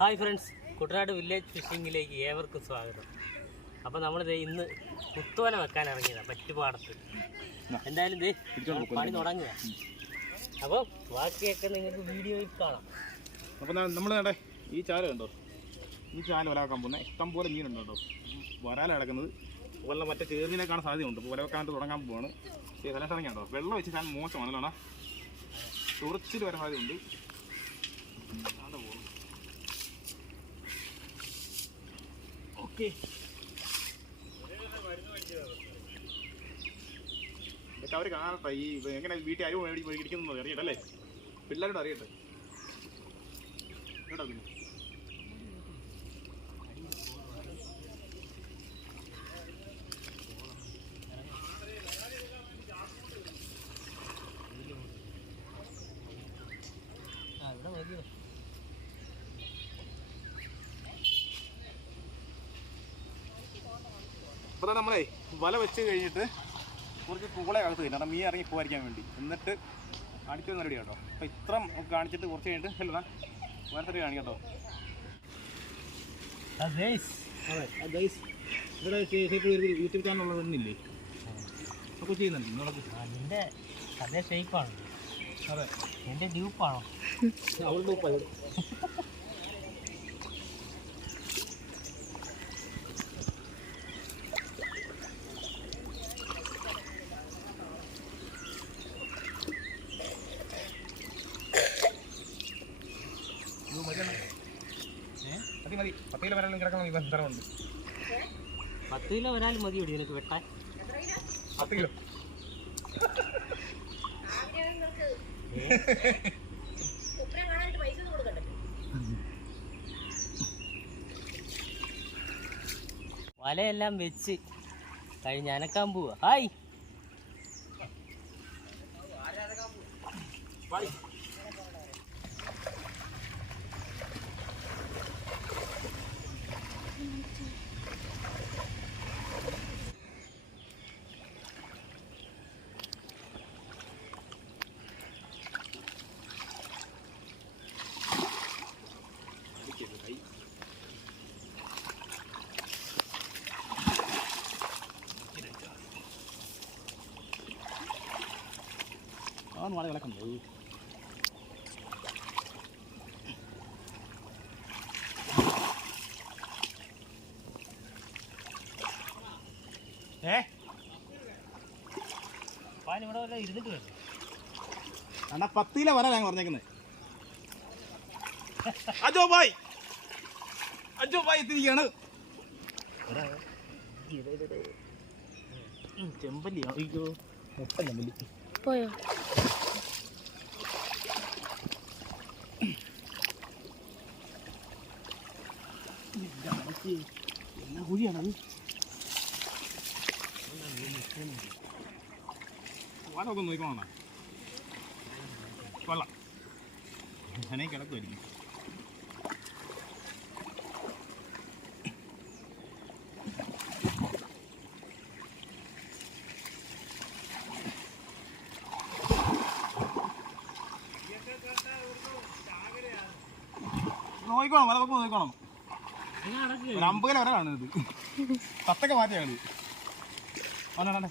Hi friends Kuttanad village ഫിഷിങ്ങിലേക്ക് ഏവർക്കും സ്വാഗതം. അപ്പോൾ നമ്മളിത് ഇന്ന് കുത്തുവല വെക്കാൻ ഇറങ്ങിയതാണ് പറ്റുപാടത്ത്. എന്തായാലും ഇത് പണി തുടങ്ങുക. അപ്പോൾ ബാക്കിയൊക്കെ നിങ്ങൾക്ക് വീഡിയോയിൽ കാണാം. അപ്പോൾ നമ്മൾ വേണ്ടേ ഈ ചാല കണ്ടോ? ഈ ചാല ഒലാക്കാൻ പോകുന്നത് ഇഷ്ടം പോലെ മീനുണ്ട് കേട്ടോ. വരാല കിടക്കുന്നത്. അതുപോലെ മറ്റേ ചേർന്നിനെ കാണാൻ സാധ്യതയുണ്ട്. ഇപ്പോൾ വെക്കാൻ തുടങ്ങാൻ പോവാണ്. സ്ഥലം ഇറങ്ങിയുണ്ടോ വെള്ളം വെച്ച് ഞാൻ മോശമാണ് അല്ലാണ് പരമാവധി ഉണ്ട് ഓക്കെ. ഇതൊക്കെ അവർ കാണട്ടെ ഈ എങ്ങനെ വീട്ടിൽ അരി മേടിക്കുന്നു അറിയട്ടെ അല്ലേ? പിള്ളേരോട് അറിയട്ടെ. കേട്ടോ പിന്നെ ആ ഇവിടെ മതിയോ അപ്പോൾ നമ്മളേ വല വെച്ച് കഴിഞ്ഞിട്ട് കുറച്ച് കൂളെ അകത്ത് കഴിഞ്ഞാൽ മീൻ ഇറങ്ങി പോകാതിരിക്കാൻ വേണ്ടി. എന്നിട്ട് കാണിച്ചു റെഡി കേട്ടോ അപ്പോൾ ഇത്ര കാണിച്ചിട്ട് കുറച്ച് കഴിഞ്ഞിട്ട് അല്ല വേറെ കാണിക്കാം കേട്ടോ ഇവിടെ യൂട്യൂബ് ചാനൽ ഉള്ളതൊന്നുമില്ലേ അപ്പോൾ ചെയ്യുന്നുണ്ട്. നിങ്ങളൊക്കെ അതെ. എന്റെ ഡ്യൂപ്പാണോ? പത്ത് കിലോ വരാലും മതി ഇവിടെ നിനക്ക് വെട്ടാൻ. പത്ത് കിലോ. വലയെല്ലാം വെച്ച് കഴിഞ്ഞ് അനക്കാൻ പോവാ. ഹായ്. ആ വളരെ വിളക്കുണ്ടോ ഏ? പാൻ ഇവിടെ വല്ല ഇരുന്നിട്ട് വരും അണ്ണാ പത്ത് കിലോ വരാൻ ഞാൻ പറഞ്ഞേക്കുന്നത് അജോ ബായ്. അജോ ബായ് എത്തിയിരിക്കാണ് ചെമ്പല്ലിയോ അയ്യോ മുട്ട ചെമ്പല്ലി. പോയോ? എന്നാ കുഴിയാണത് വടമൊക്കെ നോക്കിക്കോണ കൊള്ളാം. ഞാനേ കിടക്കുമായിരിക്കും നോക്കിക്കോണം വല നോക്കുമ്പോൾ നോക്കിക്കോണം. ഒരു അമ്പത് കിലോ കാണുന്നത് പത്തൊക്കെ മാറ്റിയാണ്. ആണേ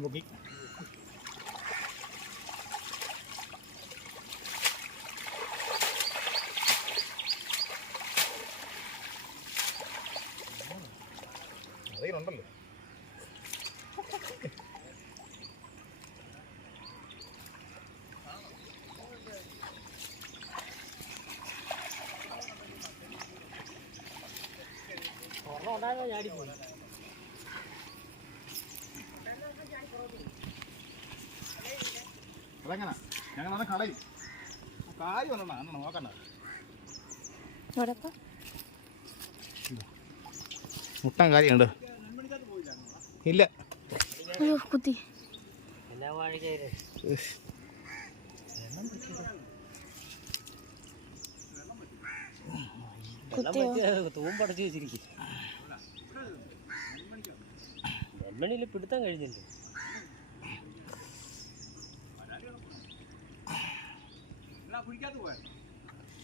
một ít അതിലുണ്ടല്ലോ ഞാൻ അടിക്കുന്നു അതെങ്ങനെ? ഞങ്ങൾ നല്ല കടയിൽ. കാര്യം ഒന്നും നോക്കണ്ട. മുട്ടാൻ കാര്യമുണ്ട് ഇല്ല. അയ്യോ കുത്തി. തൂമ്പടച്ച് വെച്ചിരിക്കും. നെന്മണിയിൽ പിടുത്തം കഴിഞ്ഞില്ല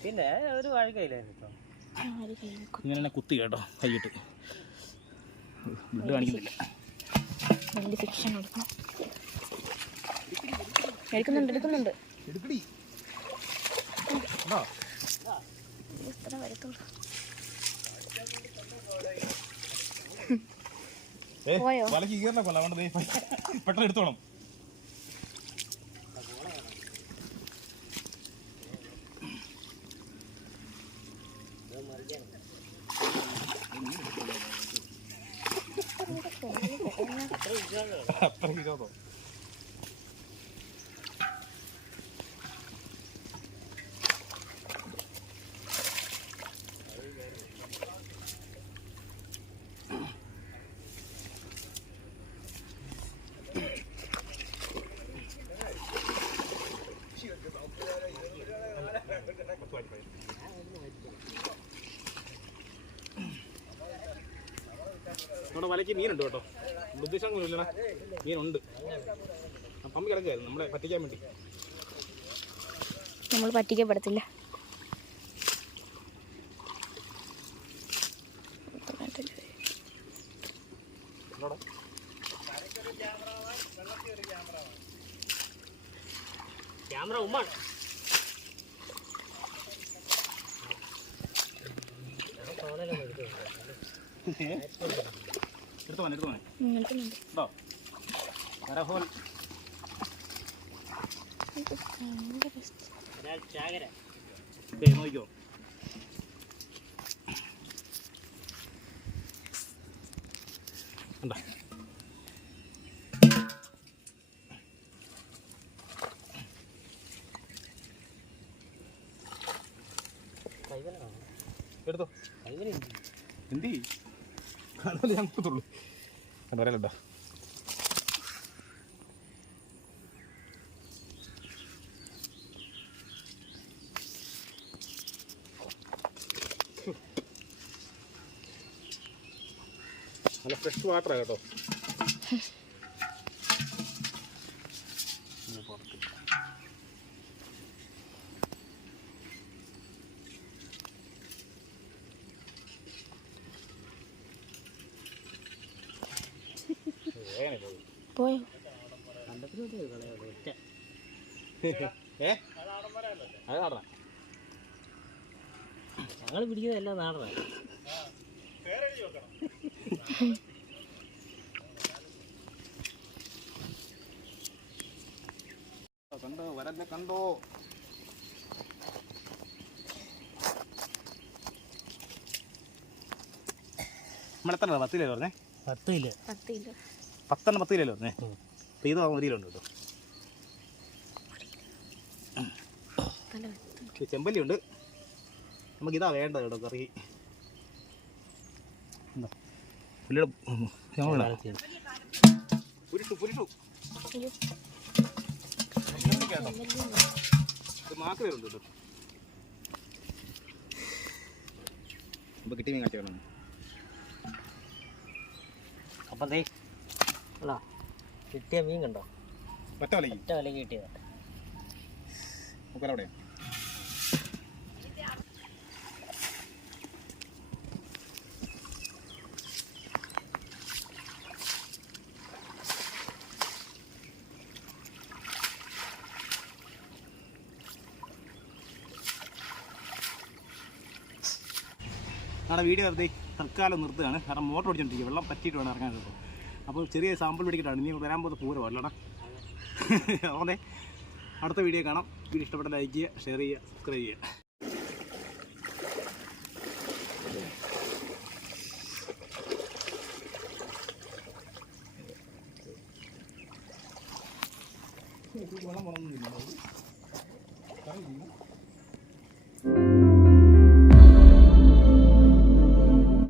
പിന്നെ ഒരു വാഴക്കയിലായിരുന്നു കേട്ടോ. ആര് കയ്യിൽ കുത്തി ഇങ്ങനെ തന്നെ കുത്തി കേട്ടോ കൈയിട്ട്. ബ്ലഡ് കാണിക്കുന്നില്ല. വലിയ ഫിക്ഷൻ എടുക്കണം എടുക്കുന്നുണ്ട് എടുക്കുന്നുണ്ട്. എടുക്കടി. കേട്ടോ ഇത്ര വരത്തുള്ളൂ. പോയോ? പെട്ടെന്ന് എടുത്തോണം അത്ര വിരോധം നമ്മുടെ വലയ്ക്ക് മീനുണ്ട് കേട്ടോ. ഉദ്ദേശം ഇല്ലടാ മീനുണ്ട് പമ്പ് കിടക്കുകയായിരുന്നു നമ്മളെ പറ്റിക്കാൻ വേണ്ടി. നമ്മൾ പറ്റിക്കപ്പെടത്തില്ല. ക്യാമറ ഉമ്മാണ് എടുത്തു പോനെ എടുത്തു ഉണ്ടോ കരഹോൽ നോക്കിക്കോ. കണ്ടോ? എടുത്തോ. എന്തി? കാണാതെ ഞാൻ കൊടുത്തുള്ളൂ കണ്ടോ വരലുണ്ടോ നല്ല ഫ്രഷ് വാട്ടറാണ് കേട്ടോ പോയി. ഞങ്ങൾ പിടിക്കുന്നതല്ല നാടനാണ് കണ്ടോ വരന്നെ കണ്ടോ? നമ്മളെത്ര പത്ത് കിലോ പറഞ്ഞേ? പത്ത് കിലോ പത്ത് കിലോ പത്തെണ്ണം പത്ത് കിലോ അല്ലേ. അപ്പോൾ ഇത് ഒരു കിലോ ഉണ്ട് കേട്ടോ ചെമ്പല്ലി ഉണ്ട് നമുക്കിതാ വേണ്ടത് കേട്ടോ കറി. എന്താ പുള്ളിയുടെ മാക്ക് വരുന്നുണ്ട് കേട്ടോ. അപ്പോൾ മീൻ കാട്ടി വേണം അപ്പം അല്ല കിട്ടിയ മീൻ കണ്ടോ? ഒറ്റ വലയ്ക്ക്. ഒറ്റ കിട്ടിയതാ. നമ്മുടെ വീഡിയോ വെറുതെ തൽക്കാലം നിർത്തുകയാണ്. കാരണം മോട്ടർ ഓടിച്ചോണ്ടിരിക്കുക. വെള്ളം പറ്റിയിട്ട് വേണം ഇറങ്ങാൻ കേട്ടോ അപ്പോൾ ചെറിയ സാമ്പിൾ പിടിക്കട്ടാണ് ഇനി വരാൻ പോകുന്ന പൂരം അല്ലടാ. അതെ. അടുത്ത വീഡിയോ കാണാം. വീഡിയോ ഇഷ്ടപ്പെട്ട ലൈക്ക് ചെയ്യുക ഷെയർ ചെയ്യുക സബ്സ്ക്രൈബ് ചെയ്യുക.